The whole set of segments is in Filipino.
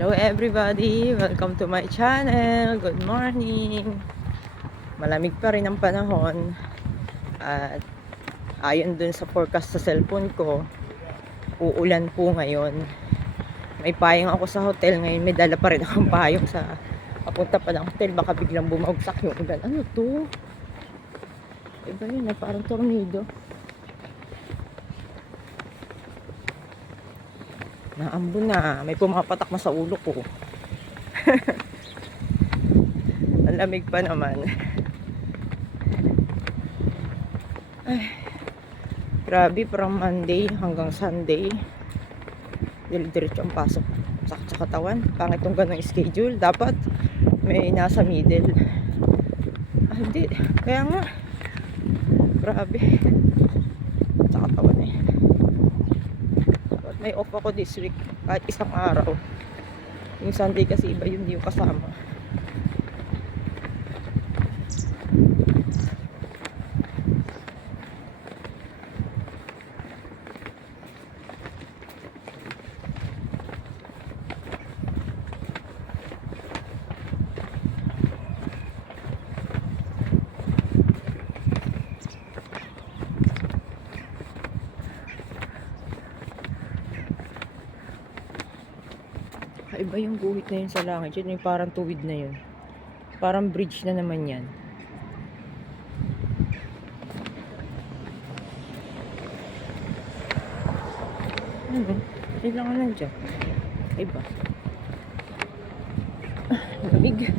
Hello everybody! Welcome to my channel! Good morning! Malamig pa rin ang panahon at ayon dun sa forecast sa cellphone ko, uulan po ngayon. May payong ako sa hotel ngayon, may dala pa rin akong payong sa papunta pa ng hotel, baka biglang bumagsak yung ulan. Ano to? Iba yun, parang tornado. Naambon na, may pumapatak na sa ulo ko. Ang lamig pa naman. Ay, grabe, from Monday hanggang Sunday diretso ang pasok, sakit sa katawan. Pangit tong ganong schedule, dapat may nasa middle. Hindi, kaya nga grabe sa katawan eh. Dapat may off ako this week, kahit isang araw. Yung Sunday kasi iba yun, di yung kasama. Iba yung guhit na yun sa langit. Yun yung parang tuwid na yun. Parang bridge na naman yan. Ano? Kailangan lang dyan. Iba. Lamig.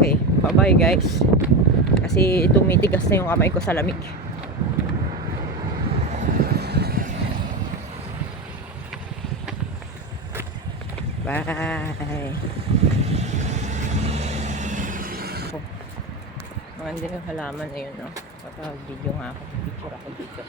Okay, bye-bye guys. Kasi tumitigas na yung kamay ko sa lamig. Bye. Oh, maganda yung halaman na yun, no? Kapag video nga ako, picture ako dito.